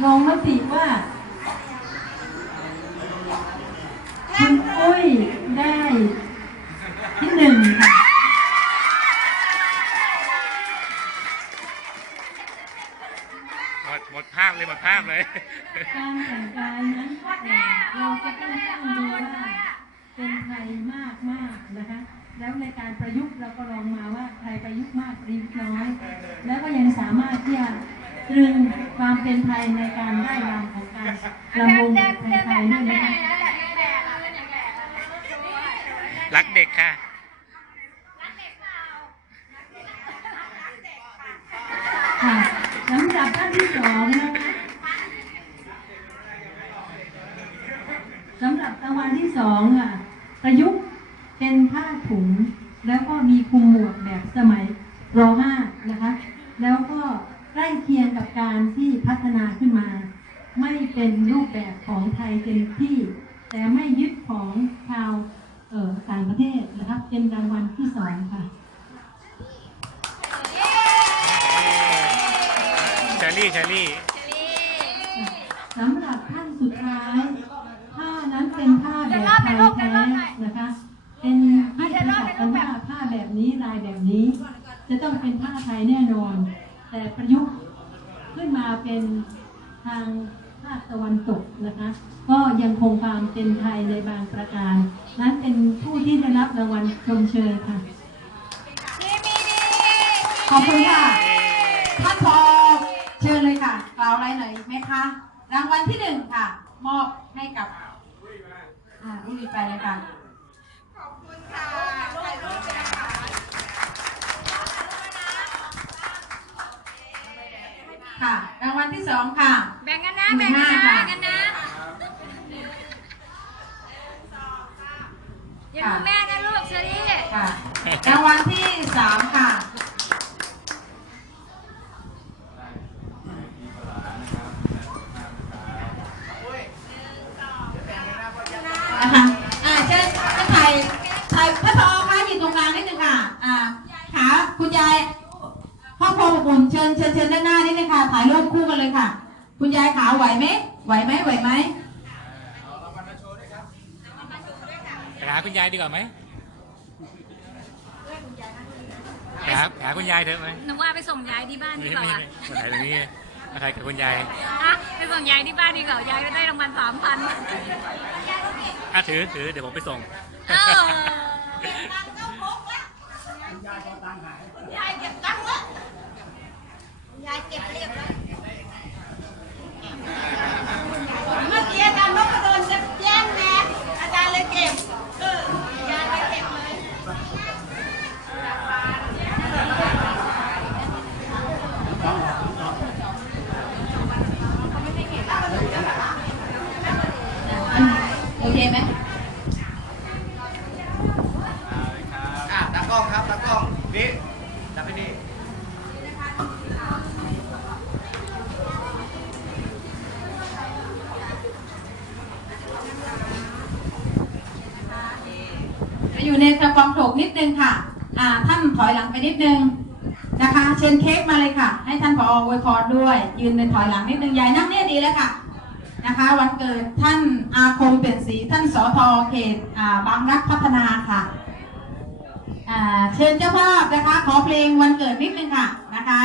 ลงมติว่าคุณอุ้ยได้ที่หนึ่งค่ะหมดหมดภาพเลยหมดภาพเลย การแต่งกายนั้นเอ่อเราจะต้องตั้งดูว่าเป็นไทยมากมากๆนะคะ แล้วในการประยุกต์เราก็ลองมาว่าไทยประยุกต์มากประยุกต์น้อย แล้วก็ยังสามารถที่จะตรึงความ เป็นไทยในการได้รำของการรำวงแบบไทยๆด้วยนะคะรักเด็กค่ะ ค่ะสำหรับท่านที่สองนะคะสำหรับรางวัลที่สองค่ะ ประยุกต์เป็นผ้าถุง แล้วก็มีคุมหมวกแบบสมัยร 5 นะคะ แล้วก็ ใกล้เคียงกับการที่พัฒนาขึ้นมา ไม่เป็นรูปแบบของไทยเต็มที่ แต่ไม่ยึดของชาวเอ่อต่างประเทศนะคะเป็นรางวัลที่สองค่ะเชอรี่เชอรี่สำหรับท่านสุดท้ายผ้านั้นเป็นผ้าแบบไทยแท้นะคะเป็นที่ประจักษ์กันว่าผ้าแบบนี้ลายแบบนี้ จะต้องเป็นผ้าไทยแน่นอน แต่ประยุกต์ขึ้นมาเป็นทางภาคตะวันตกนะคะ ก็ยังคงความเป็นไทยในบางประการ นั้นเป็นผู้ที่ได้รับรางวัลชมเชยค่ะ ขอบคุณค่ะท่านพอเชิญเลยค่ะกล่าวอะไรหน่อยไหมคะรางวัลที่หนึ่งค่ะ มอบให้กับ อ่าอุ้ยไปเลยค่ะค่ะ รางวัล ที่สองค่ะ แบ่งกันนะ แบ่งกันนะหนึ่งห้าแบ่งกันนะอย่าดูแม่นะลูกเชอรี่ค่ะรางวัลที่สามค่ะ นะคะอ่าเชิญท่านไทยไทยพระทอคะอยู่ตรงกลางนิดนึงค่ะ อ่าขาคุณยาย ครอบครัวอบอุ่นเชิญเชิญเชิญด้านหน้านิดนึงค่ะถ่ายรูปคู่กันเลยค่ะ คุณยายขาไหวไหมไหวไหมไหวไหมไปหาคุณยายดีกว่าไหมไปหาไปหาคุณยายเถอะไหมหนูว่าไปส่งยายที่บ้านดีไม่กว่าไม่อะไม่ถ่ายตรงนี้มาถ่ายกับคุณยายอะไปส่งยายที่บ้านดีกว่ายายก็ได้รางวัลสามพันอะถือถือเดี๋ยวผมไปส่ง เออ เมื่อกี้อาจารย์นพดลจะแย่งแม่อาจารย์เลยเก็บเออยายเลยเก็บเลย โอ เคไหมอะตากล้องครับตากล้องนี่จับไปนี่อยู่ในความโถกนิดนึงค่ะ อ่า ท่านถอยหลังไปนิดนึงนะคะ เชิญเค้กมาเลยค่ะ ให้ท่านผออวยพรด้วย ยืนเป็นถอยหลังนิดนึงยายนั่งเนี่ยดีแล้วค่ะ นะคะ วันเกิดท่านอาคมเปลี่ยนสีท่านสอทอเขตบางรักพัฒนาค่ะเชิญเจ้าภาพนะคะ ขอเพลงวันเกิดนิดนึงค่ะนะคะ